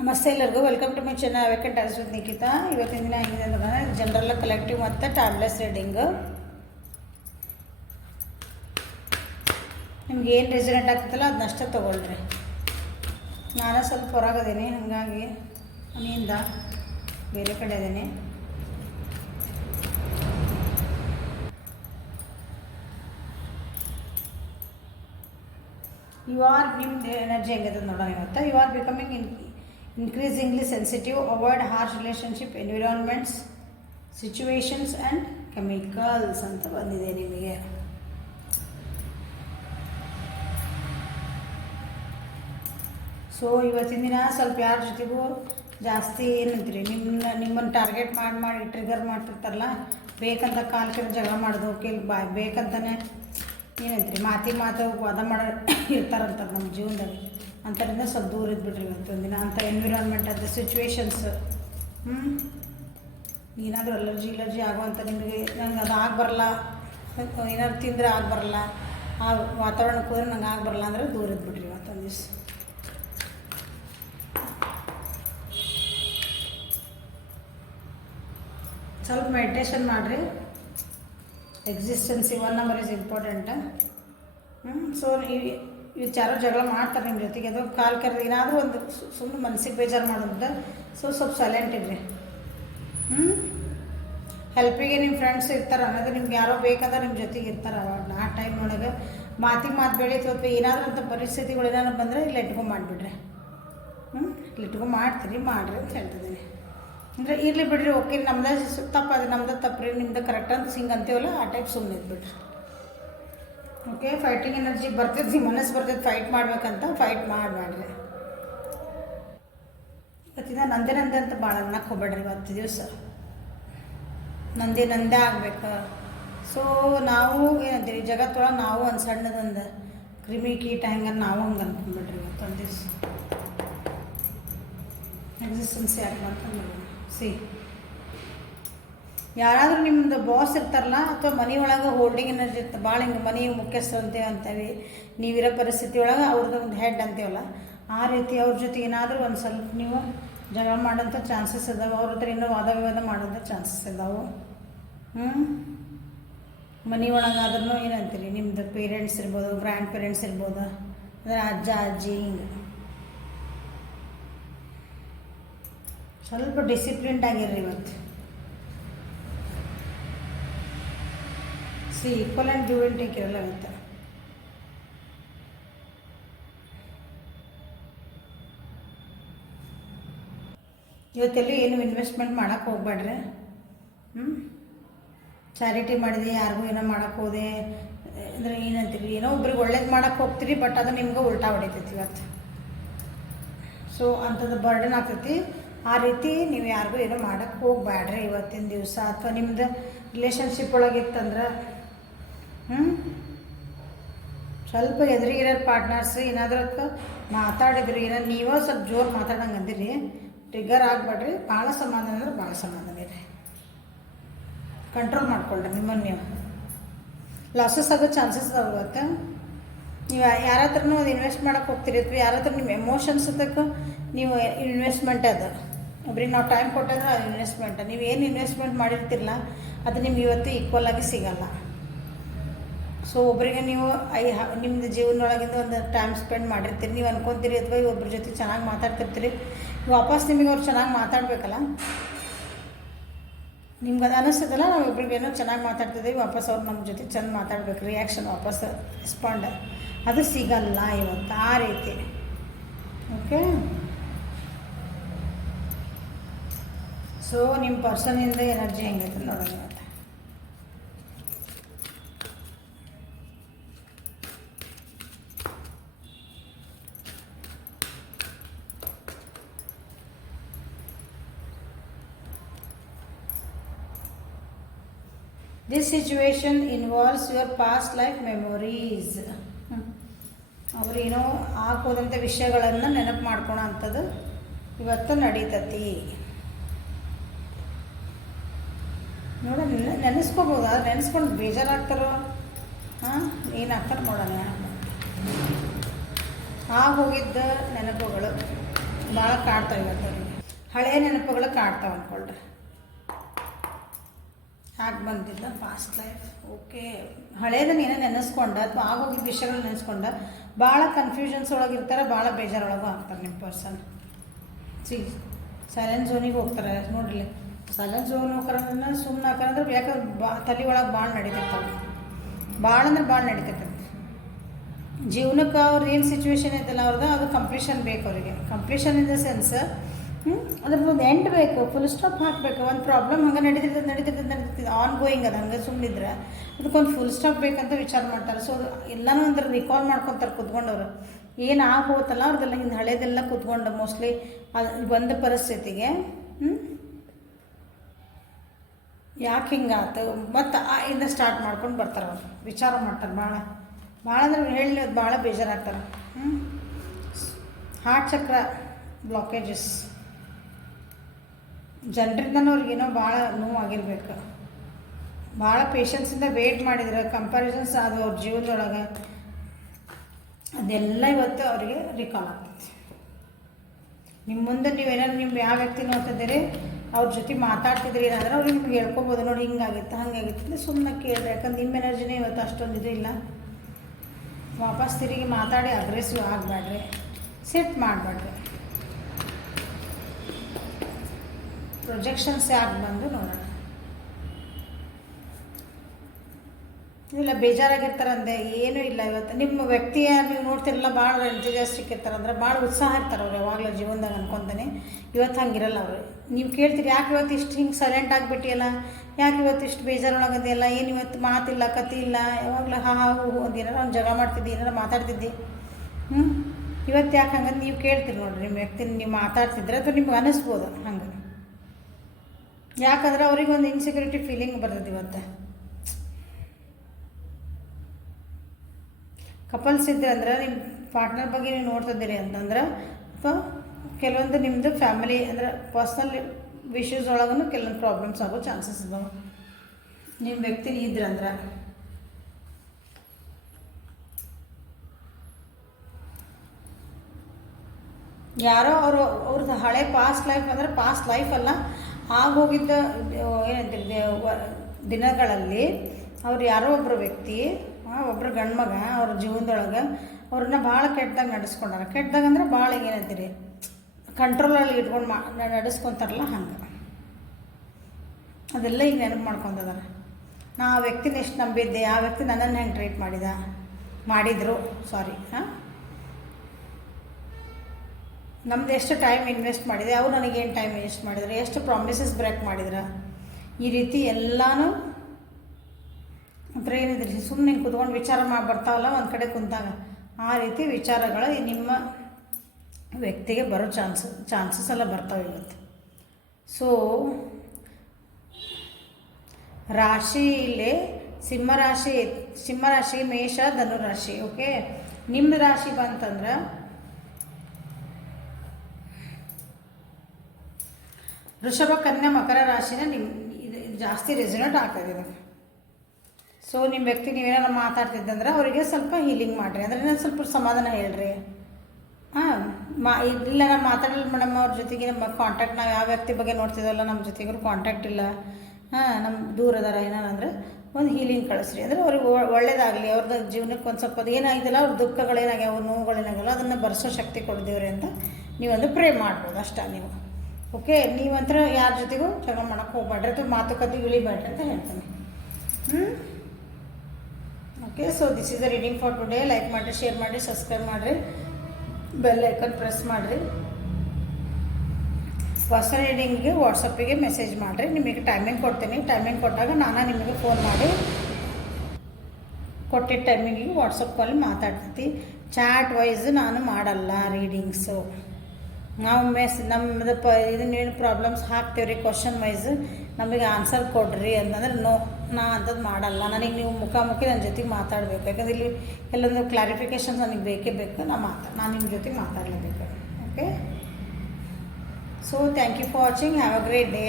ನಮಸ್ತೆ ಎಲ್ಲರಿಗೂ, welcome to my channel awaken toss with Nikhita. ಇವತ್ತಿನ ದಿನ ಹೆಂಗಿದೆ ಅಂದ್ರೆ ಜನರಲ್ ಕಲೆಕ್ಟಿವ್ ಮತ್ತು ಟ್ಯಾಬ್ಲೆಟ್ಸ್ ರೀಡಿಂಗು. ನಿಮ್ಗೆ ಏನು ರೆಸಿಡೆಂಟ್ ಆಗ್ತದಲ್ಲ ಅದನ್ನಷ್ಟೇ ತೊಗೊಳ್ರಿ. ನಾನು ಸ್ವಲ್ಪ ಹೊರಗದೀನಿ, ಹಾಗಾಗಿ ಮನೆಯಿಂದ ಬೇರೆ ಕಡೆ ಇದ್ದೀನಿ. ಯು ಆರ್ ನಿಮ್ದು ಎನರ್ಜಿ ಹೆಂಗಿದೆ ನೋಡೋಣ ಇವತ್ತು. You are becoming increasingly sensitive, avoid harsh relationship, environments, situations and chemicals ಅಂತ ಬಂದಿದೆ ನಿಮಗೆ. ಸೊ ಇವತ್ತಿನ ದಿನ ಸ್ವಲ್ಪ ಯಾರ ಜೊತೆಗೂ ಜಾಸ್ತಿ ಏನಂತೀರಿ ನಿಮ್ಮನ್ನು ಟಾರ್ಗೆಟ್ ಮಾಡಿ ಟ್ರಿಗರ್ ಮಾಡ್ತಿರ್ತಾರಲ್ಲ, ಬೇಕಂತ ಕಾಲು ಕೆಲ ಜಗಳ ಮಾಡೋದು, ಬೇಕಂತಲೇ ಏನಂತೀರಿ ಮಾತು ವಾದ ಮಾಡೋ ಇರ್ತಾರಂತಾರೆ ನಮ್ಮ ಜೀವನದಲ್ಲಿ. ಅಂಥದ್ರಿಂದ ಸ್ವಲ್ಪ ದೂರ ಇದ್ಬಿಟ್ರಿ ಇವತ್ತೊಂದು ದಿನ. ಅಂಥ ಎನ್ವಿರಾನ್ಮೆಂಟ್ ಅಂತ ಸಿಚುವೇಶನ್ಸ್ ಏನಾದರೂ ಅಲರ್ಜಿ ಆಗುವಂಥ ನಿಮಗೆ ನಂಗೆ ಅದು ಆಗಬರಲ್ಲ, ಏನಾದ್ರು ತಿಂದರೆ ಆಗಬರಲ್ಲ, ಆ ವಾತಾವರಣಕ್ಕೆ ಹೋದ್ರೆ ನಂಗೆ ಆಗಬರಲ್ಲ ಅಂದರೆ ದೂರ ಇದ್ಬಿಟ್ರಿ ಇವತ್ತೊಂದು ದಿವಸ. ಸ್ವಲ್ಪ ಮೆಡಿಟೇಷನ್ ಮಾಡಿರಿ. ಎಕ್ಸಿಸ್ಟೆನ್ಸಿ 1 ನಂಬರ್ ಇಸ್ ಇಂಪಾರ್ಟೆಂಟ್. ಸೊ ಯಾರೋ ಜಗಳ ಮಾಡ್ತಾರೆ ನಿಮ್ಮ ಜೊತೆಗೆ, ಅದು ಕಾಲು ಕೆರೆದು ಏನಾದರೂ ಒಂದು ಸುಮ್ಮನೆ ಮನಸ್ಸಿಗೆ ಬೇಜಾರು ಮಾಡೋದು. ಸೊ ಸ್ವಲ್ಪ ಸೈಲೆಂಟ್ ಇದ್ರಿ. ಹೆಲ್ಪಿಗೆ ನಿಮ್ಮ ಫ್ರೆಂಡ್ಸ್ ಇರ್ತಾರೆ ಅನ್ನೋದು, ನಿಮ್ಗೆ ಯಾರೋ ಬೇಕಾದ್ರೆ ನಿಮ್ಮ ಜೊತೆಗೆ ಇರ್ತಾರೆ. ಅವಾಗ ಆ ಟೈಮ್ ಒಳಗೆ ಮಾತು ಬೆಳೀತು ಅಥವಾ ಏನಾದರೂ ಅಂತ ಪರಿಸ್ಥಿತಿಗಳು ಏನಾದ್ರು ಬಂದರೆ ಇಲ್ಲಿ ಇಟ್ಕೊಂಡು ಮಾಡಿಬಿಡ್ರಿ. ಇಲ್ಲಿ ಇಟ್ಕೊಂಡು ಮಾಡಿರಿ ಅಂತ ಹೇಳ್ತಿದ್ದೀನಿ. ಅಂದರೆ ಇರಲಿ ಬಿಡ್ರಿ, ಓಕೆ ನಮ್ದು ತಪ್ಪು, ಅದು ನಮ್ದು ತಪ್ಪು ರೀ, ನಿಮ್ದು ಕರೆಕ್ಟ್ ಅಂತ ಹಿಂಗೆ ಅಂತೀವಲ್ಲ ಆ ಟೈಪ್ ಸುಮ್ಮನೆ ಇದ್ಬಿಡ್ರಿ. ಓಕೆ, ಫೈಟಿಂಗ್ ಎನರ್ಜಿ ಬರ್ತೈತಿ, ಮನಸ್ಸು ಬರ್ತೈತೆ ಫೈಟ್ ಮಾಡ್ಬೇಕಂತ, ಫೈಟ್ ಮಾಡಬೇಡ್ರಿ. ಇವತ್ತಿನ ನಂದೇ ಅಂತ ಭಾಳ ಅನ್ನಕ್ಕೆ ಹೋಗ್ಬೇಡ್ರಿ. ಇವತ್ತು ದಿವಸ ನಂದೇ ಆಗ್ಬೇಕು. ಸೊ ನಾವು ಏನಂತೀವಿ ಜಗತ್ತೊಳಗೆ ನಾವು ಒಂದು ಸಣ್ಣದೊಂದು ಕ್ರಿಮಿ ಕೀಟ ಹೆಂಗೆ ನಾವು ಹಂಗೆ ಅನ್ಕೊಂಡ್ಬಿಡ್ರಿ ಇವತ್ತೊಂದು ದಿವಸ. ಎಕ್ಸಿಸ್ಟೆನ್ಸ್ ಯಾಕೆ ಅಂತಂದ್ರೆ ಯಾರಾದರೂ ನಿಮ್ಮದು ಬಾಸ್ ಇರ್ತಾರಲ್ಲ, ಅಥವಾ ಮನೆಯೊಳಗೆ ಹೋಲ್ಡಿಂಗ್ ಎನರ್ಜಿ ಇರ್ತದೆ ಭಾಳ, ಹಿಂಗೆ ಮನೆ ಮುಖ್ಯಸ್ಥರು ಅಂತೇವೆ, ನೀವಿರೋ ಪರಿಸ್ಥಿತಿ ಒಳಗೆ ಅವ್ರದ್ದು ಒಂದು ಹೆಡ್ ಅಂತೀವಲ್ಲ, ಆ ರೀತಿ ಅವ್ರ ಜೊತೆ ಏನಾದರೂ ಒಂದು ಸ್ವಲ್ಪ ನೀವು ಜಗಳ ಮಾಡೋಂಥ ಚಾನ್ಸಸ್ ಇದ್ದಾವೆ. ಅವ್ರ ಹತ್ರ ಇನ್ನೂ ವಾದ ವಿವಾದ ಮಾಡೋಂಥ ಚಾನ್ಸಸ್ ಇದ್ದಾವೆ. ಮನೆಯೊಳಗೆ ಆದ್ರೂ ಏನಂತೀರಿ, ನಿಮ್ಮದು ಪೇರೆಂಟ್ಸ್ ಇರ್ಬೋದು, ಗ್ರ್ಯಾಂಡ್ ಪೇರೆಂಟ್ಸ್ ಇರ್ಬೋದು, ಅಂದರೆ ಅಜ್ಜ ಅಜ್ಜಿ, ಹಿಂಗೆ ಸ್ವಲ್ಪ ಡಿಸಿಪ್ಲಿನ್ಡ್ ಆಗಿರ್ರಿ ಇವತ್ತು. Equal and give and take ಇರಲ್ಲ ಇವತ್ತು. ಇವತ್ತೆಲ್ಲೂ ಏನು ಇನ್ವೆಸ್ಟ್ಮೆಂಟ್ ಮಾಡೋಕ್ಕೆ ಹೋಗ್ಬೇಡ್ರಿ. ಚಾರಿಟಿ ಮಾಡಿದೆ, ಯಾರಿಗೂ ಏನೋ ಮಾಡೋಕ್ಕೆ ಹೋದೆ ಅಂದರೆ ಏನಂತೀರಿ, ಏನೋ ಒಬ್ರಿಗೆ ಒಳ್ಳೇದು ಮಾಡೋಕ್ಕೆ ಹೋಗ್ತೀರಿ, ಬಟ್ ಅದು ನಿಮ್ಗೆ ಉಲ್ಟಾ ಹೊಡಿತೈತಿ ಇವತ್ತು. ಸೊ ಅಂಥದ್ದು ಬರ್ಡನ್ ಆಗ್ತೈತಿ. ಆ ರೀತಿ ನೀವು ಯಾರಿಗೂ ಏನೋ ಮಾಡೋಕ್ಕೆ ಹೋಗ್ಬೇಡ್ರಿ ಇವತ್ತಿನ ದಿವಸ. ಅಥವಾ ನಿಮ್ದು ರಿಲೇಷನ್ಶಿಪ್ ಒಳಗಿತ್ತಂದ್ರೆ ಸ್ವಲ್ಪ ಎದುರಿಗಿರೋ ಪಾರ್ಟ್ನರ್ಸ್ ಏನಾದರೂ ಅಥವಾ ಮಾತಾಡಿದ್ರಿ, ಏನಾದ್ರು ನೀವೋ ಸ್ವಲ್ಪ ಜೋರು ಮಾತಾಡಂಗೆ ಅಂದಿರಿ, ಟ್ರಿಗರ್ ಆಗಬೇಡ್ರಿ. ಭಾಳ ಸಮಾಧಾನ ಅಂದ್ರೆ ಭಾಳ ಸಮಾಧಾನ ಇರಿ. ಕಂಟ್ರೋಲ್ ಮಾಡ್ಕೊಳ್ರಿ ನಿಮ್ಮನ್ನು ನೀವು. ಲಾಸಸ್ ಆಗೋ ಚಾನ್ಸಸ್ ಅದಾವೆ ಇವತ್ತು. ನೀವು ಯಾರ ಹತ್ರನೂ ಅದು ಇನ್ವೆಸ್ಟ್ ಮಾಡೋಕ್ಕೆ ಹೋಗ್ತೀರಿ, ಅಥವಾ ಯಾರ ಹತ್ರ ನಿಮ್ಮ ಎಮೋಷನ್ಸ್ ಅದಕ್ಕೆ ನೀವು ಇನ್ವೆಸ್ಟ್ಮೆಂಟ್ ಅದು ಒಬ್ರಿಗೆ ನಾವು ಟೈಮ್ ಕೊಟ್ಟಿದ್ರೆ ಅದು ಇನ್ವೆಸ್ಟ್ಮೆಂಟ್. ನೀವು ಏನು ಇನ್ವೆಸ್ಟ್ಮೆಂಟ್ ಮಾಡಿರ್ತಿರಲ್ಲ ಅದು ನಿಮ್ಗೆ ಇವತ್ತು ಈಕ್ವಲ್ ಆಗಿ ಸಿಗಲ್ಲ. ಸೊ ಒಬ್ಬರಿಗೆ ನೀವು ನಿಮ್ಮದು ಜೀವನದೊಳಗಿಂದ ಒಂದು ಟೈಮ್ ಸ್ಪೆಂಡ್ ಮಾಡಿರ್ತೀರಿ, ನೀವು ಅನ್ಕೊತೀರಿ, ಅಥವಾ ಒಬ್ಬರ ಜೊತೆ ಚೆನ್ನಾಗಿ ಮಾತಾಡ್ತಿರ್ತೀರಿ, ವಾಪಸ್ ನಿಮಗೆ ಅವ್ರು ಚೆನ್ನಾಗಿ ಮಾತಾಡಬೇಕಲ್ಲ. ನಿಮ್ಗೆ ಅದು ಅನ್ನಿಸ್ತದಲ್ಲ, ನಾವು ಒಬ್ರಿಗೇನೋ ಚೆನ್ನಾಗಿ ಮಾತಾಡ್ತಿದ್ದೀವಿ, ವಾಪಸ್ ಅವ್ರು ನಮ್ಮ ಜೊತೆ ಚೆಂದ ಮಾತಾಡ್ಬೇಕು, ರಿಯಾಕ್ಷನ್ ವಾಪಸ್ ರೆಸ್ಪಾಂಡ್, ಅದು ಸಿಗಲ್ಲ ಇವತ್ತು ಆ ರೀತಿ. ಓಕೆ, ಸೊ ನಿಮ್ಮ ಪರ್ಸನಿಂದ ಎನರ್ಜಿ ಹೆಂಗೈತೆ ನೋಡೋಣ ಇವತ್ತು. This situation involves your past life memories. ಅವರೇನೋ ಹೋದಂಥ ವಿಷಯಗಳನ್ನು ನೆನಪು ಮಾಡ್ಕೊಳೋ ಅಂಥದ್ದು ಇವತ್ತು ನಡೀತತಿ. ನೋಡೋಣ, ನೆನೆಸ್ಕೋಬೋದು. ಅದು ನೆನೆಸ್ಕೊಂಡು ಬೇಜಾರಾಗ್ತಾರೋ ಏನಾಗ್ತಾರೆ ನೋಡೋಣ. ಹೋಗಿದ್ದ ನೆನಪುಗಳು ಭಾಳ ಕಾಡ್ತಾವೆ ಇವತ್ತು ಅವ್ರಿಗೆ. ಹಳೆಯ ನೆನಪುಗಳು ಕಾಡ್ತಾವೆ ಅಂದ್ಕೊಳ್ರಿ. ಹಾಗೆ ಬಂದಿಲ್ಲ ಪಾಸ್ಟ್ ಲೈಫ್. ಓಕೆ, ಹಳೇದನ್ನ ಏನೋ ನೆನೆಸ್ಕೊಂಡ ಅಥವಾ ಆಗೋಗಿದ್ದ ವಿಷಯಗಳು ನೆನೆಸ್ಕೊಂಡ ಭಾಳ ಕನ್ಫ್ಯೂಷನ್ಸ್ ಒಳಗಿರ್ತಾರೆ, ಭಾಳ ಬೇಜಾರೊಳಗೂ ಆಗ್ತಾರೆ ನಿಮ್ಮ ಪರ್ಸನ್. ಸೈಲೆಂಟ್ ಝೋನಿಗೆ ಹೋಗ್ತಾರೆ ನೋಡ್ರಿ. ಸೈಲೆಂಟ್ ಝೋನ್ ಹೋಗ್ತಾರ ಸುಮ್ಮನೆ ಹಾಕಂದ್ರೆ ಯಾಕಂದ್ರೆ ತಲೆ ಒಳಗೆ ಭಾಳ ನಡೀತಿರ್ತಾವೆ, ಭಾಳ ಅಂದ್ರೆ ಭಾಳ ನಡೀತಿರ್ತದೆ ಜೀವನಕ್ಕೆ. ಅವ್ರು ಏನು ಸಿಚುವೇಶನ್ ಐತಲ್ಲ ಅವ್ರದ್ದು ಅದು ಕಂಪ್ಲೀಷನ್ ಬೇಕು ಅವರಿಗೆ. ಕಂಪ್ಲೀಷನ್ ಇನ್ ದ ಸೆನ್ಸ್ ಅದ್ರದ್ದೊಂದು ಎಂಡ್ ಬೇಕು, ಫುಲ್ ಸ್ಟಾಪ್ ಹಾಕಬೇಕು. ಒಂದು ಪ್ರಾಬ್ಲಮ್ ಹಂಗೆ ನಡೀತಿರ್ತದೆ ಆನ್ ಗೋಯಿಂಗ್ ಅದು ಹಂಗೆ ಸುಮ್ಮನಿದ್ರೆ ಅದಕ್ಕೊಂದು ಫುಲ್ ಸ್ಟಾಪ್ ಬೇಕಂತ ವಿಚಾರ ಮಾಡ್ತಾರೆ. ಸೊ ಅದು ಎಲ್ಲನೂ ಅಂದ್ರೆ ರಿಕಾಲ್ ಮಾಡ್ಕೊತಾರೆ ಕೂತ್ಕೊಂಡವ್ರು. ಏನು ಹೋತಲ್ಲ ಅವ್ರದ್ದೆಲ್ಲ ಹಿಂದೆ ಹಳೇದೆಲ್ಲ ಕೂತ್ಕೊಂಡು ಮೋಸ್ಟ್ಲಿ ಅದು ಒಂದು ಪರಿಸ್ಥಿತಿಗೆ ಯಾಕೆ ಹಿಂಗಾತು ಮತ್ತು ಇಂದ ಸ್ಟಾರ್ಟ್ ಮಾಡ್ಕೊಂಡು ಬರ್ತಾರೆ. ಅವರು ವಿಚಾರ ಮಾಡ್ತಾರೆ ಭಾಳ ಅಂದ್ರೆ ಹೇಳಿ ಭಾಳ ಬೇಜಾರಾಗ್ತಾರೆ. ಹಾರ್ಟ್ ಚಕ್ರ ಬ್ಲಾಕೇಜಸ್ ಜನರಿಂದನೂ ಅವ್ರಿಗೇನೋ ಭಾಳ ನೋವಾಗಿರ್ಬೇಕು. ಭಾಳ ಪೇಷನ್ಸಿಂದ ವೇಟ್ ಮಾಡಿದ್ರೆ ಕಂಪ್ಯಾರಿಸನ್ಸ್ ಅದು ಅವ್ರ ಜೀವನದೊಳಗೆ ಅದೆಲ್ಲ ಇವತ್ತು ಅವರಿಗೆ ರಿಕಾಲ್ ಆಗ್ತೈತಿ. ನಿಮ್ಮ ಮುಂದೆ ನೀವೇನಾದ್ರು ನಿಮ್ಮ ಯಾವ ವ್ಯಕ್ತಿ ನೋಡ್ತಿದ್ದೀರಿ ಅವ್ರ ಜೊತೆ ಮಾತಾಡ್ತಿದ್ರಿ ಏನಾದ್ರೆ ಅವ್ರಿಗೆ ನಿಮ್ಗೆ ಹೇಳ್ಕೊಬೋದು, ನೋಡಿ ಹಿಂಗಾಗಿತ್ತು ಹಂಗಾಗಿತ್ತು ಸುಮ್ಮನೆ ಕೇಳಿದ್ರೆ. ಯಾಕಂದ್ರೆ ನಿಮ್ಮ ಎನರ್ಜಿನೇ ಇವತ್ತು ಅಷ್ಟೊಂದು ಇದು ಇಲ್ಲ. ವಾಪಸ್ ತಿರುಗಿ ಮಾತಾಡಿ ಅಗ್ರೆಸಿವ್ ಆಗಬೇಡ್ರಿ, ಸೆಟ್ ಮಾಡಬೇಡ್ರಿ. ಪ್ರೊಜೆಕ್ಷನ್ಸ್ ಯಾಕೆ ಬಂದು ನೋಡೋಣ. ಇಲ್ಲ ಬೇಜಾರಾಗಿರ್ತಾರಂದೆ ಏನೂ ಇಲ್ಲ. ಇವತ್ತು ನಿಮ್ಮ ವ್ಯಕ್ತಿಯ ನೀವು ನೋಡ್ತಿರಲ್ಲ ಭಾಳ ಎಂಥೂಸಿಯಾಸ್ಟಿಕ್ ಇರ್ತಾರಂದ್ರೆ ಭಾಳ ಉತ್ಸಾಹ ಇರ್ತಾರೆ ಅವ್ರು ಯಾವಾಗಲೂ ಜೀವನದಾಗ ಅನ್ಕೊತಾನೆ. ಇವತ್ತು ಹಂಗಿರಲ್ಲ ಅವರು. ನೀವು ಕೇಳ್ತೀರಿ ಯಾಕೆ ಇವತ್ತು ಇಷ್ಟು ಹಿಂಗೆ ಸೈಲೆಂಟ್ ಆಗಿಬಿಟ್ಟಿಯಲ್ಲ, ಯಾಕೆ ಇವತ್ತು ಇಷ್ಟು ಬೇಜಾರೊಳಗದೆಯಲ್ಲ, ಏನು ಇವತ್ತು ಮಾತಿಲ್ಲ ಕತಿ ಇಲ್ಲ, ಯಾವಾಗಲೂ ಹಾ ಹೂ ಒಂದು ಏನಾರ ಒಂದು ಜಗಳ ಮಾಡ್ತಿದ್ದಿ, ಏನಾರ ಮಾತಾಡ್ತಿದ್ದಿ, ಇವತ್ತು ಯಾಕೆ ಹಂಗಂದು ನೀವು ಕೇಳ್ತೀರಿ ನೋಡಿರಿ. ನಿಮ್ಮ ವ್ಯಕ್ತಿ ನೀವು ಮಾತಾಡ್ತಿದ್ರೆ ಅಥವಾ ನಿಮ್ಗೆ ಅನ್ನಿಸ್ಬೋದು ಹಂಗೆ. ಯಾಕಂದ್ರೆ ಅವ್ರಿಗೆ ಒಂದು ಇನ್ಸೆಕ್ಯೂರಿಟಿ ಫೀಲಿಂಗ್ ಬರ್ತದೆ ಇವತ್ತು. ಕಪಲ್ಸ್ ಇದ್ದರೆ ಅಂದ್ರೆ ನಿಮ್ಮ ಪಾರ್ಟ್ನರ್ ಬಗ್ಗೆ ನೀವು ನೋಡ್ತಿದ್ದೀರಿ ಅಂತಂದ್ರೆ ಅಥವಾ ಕೆಲವೊಂದು ನಿಮ್ಮದು ಫ್ಯಾಮಿಲಿ ಅಂದರೆ ಪರ್ಸ್ನಲ್ ವಿಷ್ಯೂಸ್ ಒಳಗೂ ಕೆಲವೊಂದು ಪ್ರಾಬ್ಲಮ್ಸ್ ಆಗೋ ಚಾನ್ಸಸ್ ಇದ್ದಾವೆ. ನಿಮ್ಮ ವ್ಯಕ್ತಿ ಇದ್ರಂದ್ರೆ ಯಾರೋ ಅವ್ರದ್ದು ಹಳೆ ಪಾಸ್ಟ್ ಲೈಫ್ ಅಂದರೆ ಪಾಸ್ಟ್ ಲೈಫ್ ಅಲ್ಲ, ಆಗೋಗಿದ್ದ ಏನಂತೀರಿ ದಿನಗಳಲ್ಲಿ ಅವ್ರು ಯಾರೋ ಒಬ್ಬರು ವ್ಯಕ್ತಿ ಒಬ್ಬರು ಗಂಡ್ಮಗ ಅವ್ರ ಜೀವನದೊಳಗೆ ಅವ್ರನ್ನ ಭಾಳ ಕೆಟ್ಟದಾಗ ನಡೆಸ್ಕೊಂಡಾರ. ಕೆಟ್ಟದಾಗ ಅಂದ್ರೆ ಭಾಳ ಏನಂತೀರಿ ಕಂಟ್ರೋಲಲ್ಲಿ ಇಟ್ಕೊಂಡು ನಡೆಸ್ಕೊತಾರಲ್ಲ ಹಂಗೆ. ಅದೆಲ್ಲ ಈಗ ನೆನಪು ಮಾಡ್ಕೊತಿದ್ದಾರೆ. ನಾ ಆ ವ್ಯಕ್ತಿನ ಎಷ್ಟು ನಂಬಿದ್ದೆ, ಆ ವ್ಯಕ್ತಿ ನನ್ನನ್ನು ಹೆಂಗೆ ಟ್ರೀಟ್ ಮಾಡಿದರು ನಮ್ದು ಎಷ್ಟು ಟೈಮ್ ಇನ್ವೆಸ್ಟ್ ಮಾಡಿದೆ, ಅವ್ರು ನನಗೇನು ಟೈಮ್ ವೇಸ್ಟ್ ಮಾಡಿದ್ರು, ಎಷ್ಟು ಪ್ರಾಮಿಸಸ್ ಬ್ರೇಕ್ ಮಾಡಿದ್ರು, ಈ ರೀತಿ ಎಲ್ಲನೂ ಒಂಥರ ಏನಿದ್ರಿ ಸುಮ್ಮನೆ ಕುತ್ಕೊಂಡು ವಿಚಾರ ಬರ್ತಾವಲ್ಲ ಒಂದು ಕಡೆ ಕುಂತಾಗ ಆ ರೀತಿ ವಿಚಾರಗಳು ನಿಮ್ಮ ವ್ಯಕ್ತಿಗೆ ಬರೋ ಚಾನ್ಸಸ್ ಎಲ್ಲ ಬರ್ತಾವೆ ಇವತ್ತು. ಸೊ ರಾಶಿ ಇಲ್ಲಿ ಸಿಂಹರಾಶಿ ಮೇಷ ಧನುರಾಶಿ. ಓಕೆ, ನಿಮ್ಮ ರಾಶಿ ಬಂತಂದ್ರೆ ವೃಷಭ ಕನ್ಯಾ ಮಕರ ರಾಶಿನ ಇದು ಜಾಸ್ತಿ ರೆಸೊನೇಟ್ ಆಗ್ತದೆ ಇದು. ಸೊ ನಿಮ್ಮ ವ್ಯಕ್ತಿ ನೀವೇನಾರು ಮಾತಾಡ್ತಿದ್ದಂದ್ರೆ ಅವರಿಗೆ ಸ್ವಲ್ಪ ಹೀಲಿಂಗ್ ಮಾಡಿರಿ, ಅಂದರೆ ಸ್ವಲ್ಪ ಸಮಾಧಾನ ಹೇಳ್ರಿ. ಇಲ್ಲ ನಾನು ಮಾತಾಡಲ್ಲ ಮೇಡಮ್ ಅವ್ರ ಜೊತೆಗೆ ನಮ್ಮ ಕಾಂಟ್ಯಾಕ್ಟ್ ನಾವು ಯಾವ ವ್ಯಕ್ತಿ ಬಗ್ಗೆ ನೋಡ್ತಿದ್ದಲ್ಲ ನಮ್ಮ ಜೊತೆಗೂ ಕಾಂಟ್ಯಾಕ್ಟ್ ಇಲ್ಲ, ನಮ್ಮ ದೂರ ಅದಾರ ಏನಾರಂದ್ರೆ ಒಂದು ಹೀಲಿಂಗ್ ಕಳಿಸ್ರಿ. ಅಂದರೆ ಅವ್ರಿಗೆ ಒಳ್ಳೇದಾಗಲಿ, ಅವ್ರದ್ದು ಜೀವನಕ್ಕೆ ಒಂದು ಸ್ವಲ್ಪ ಅದು ಏನಾಗಿದ್ದಲ್ಲ ಅವ್ರ ದುಃಖಗಳೇನಾಗ್ಯಾವ ನೋವುಗಳೇನಾಗಲ್ಲ ಅದನ್ನು ಭರಿಸೋ ಶಕ್ತಿ ಕೊಡ್ದೇವ್ರಿ ಅಂತ ನೀವೊಂದು ಪ್ರೇ ಮಾಡ್ಬೋದು ಅಷ್ಟೇ ನೀವು. ಓಕೆ, ನೀವಂತರ ಯಾರ ಜೊತೆಗೂ ಜಗಳ ಮಾಡೋಕ್ಕೆ ಹೋಗ್ಬೇಡ್ರಿ ಅಥವಾ ಮಾತುಕತೆ ಇಳಿಬೇಡ್ರಿ ಅಂತ ಹೇಳ್ತೀನಿ. Okay, so this is the reading for today. Like ಮಾಡಿರಿ, ಶೇರ್ ಮಾಡಿರಿ, ಸಬ್ಸ್ಕ್ರೈಬ್ ಮಾಡಿರಿ, ಬೆಲ್ ಐಕನ್ ಪ್ರೆಸ್ ಮಾಡಿರಿ. ಪರ್ಸನಲ್ ರೀಡಿಂಗಿಗೆ ವಾಟ್ಸಪ್ಪಿಗೆ ಮೆಸೇಜ್ ಮಾಡಿರಿ. ನಿಮಗೆ ಟೈಮಿಂಗ್ ಕೊಡ್ತೀನಿ. ಟೈಮಿಂಗ್ ಕೊಟ್ಟಾಗ ನಾನು ನಿಮಗೆ ಫೋನ್ ಮಾಡಿ ಕೊಟ್ಟಿದ್ದ ಟೈಮಿಂಗಿಗೆ ವಾಟ್ಸಪ್ ಕಾಲ್ ಮಾತಾಡ್ತೀನಿ. ಚಾಟ್ ವೈಸ್ ನಾನು ಮಾಡಲ್ಲ ರೀಡಿಂಗ್ಸು. ನಾವು ನಮ್ಮದು ಇದನ್ನೇನು ಪ್ರಾಬ್ಲಮ್ಸ್ ಹಾಕ್ತೇವ್ರಿ ಕ್ವಶನ್ ವೈಸ್ ನಮಗೆ ಆನ್ಸರ್ ಕೊಡ್ರಿ ಅಂತಂದ್ರೆ ನೋ, ನಾ ಅಂಥದ್ದು ಮಾಡಲ್ಲ. ನನಗೆ ನೀವು ಮುಖಾಮುಖಿ ನನ್ನ ಜೊತೆಗೆ ಮಾತಾಡಬೇಕು. ಯಾಕಂದ್ರೆ ಇಲ್ಲಿ ಎಲ್ಲೊಂದು ಕ್ಲಾರಿಫಿಕೇಷನ್ಸ್ ನನಗೆ ಬೇಕೇ ಬೇಕು. ನಾನು ನಿಮ್ಮ ಜೊತೆಗೆ ಮಾತಾಡಲೇಬೇಕು. Okay, so thank you for watching. Have a great day.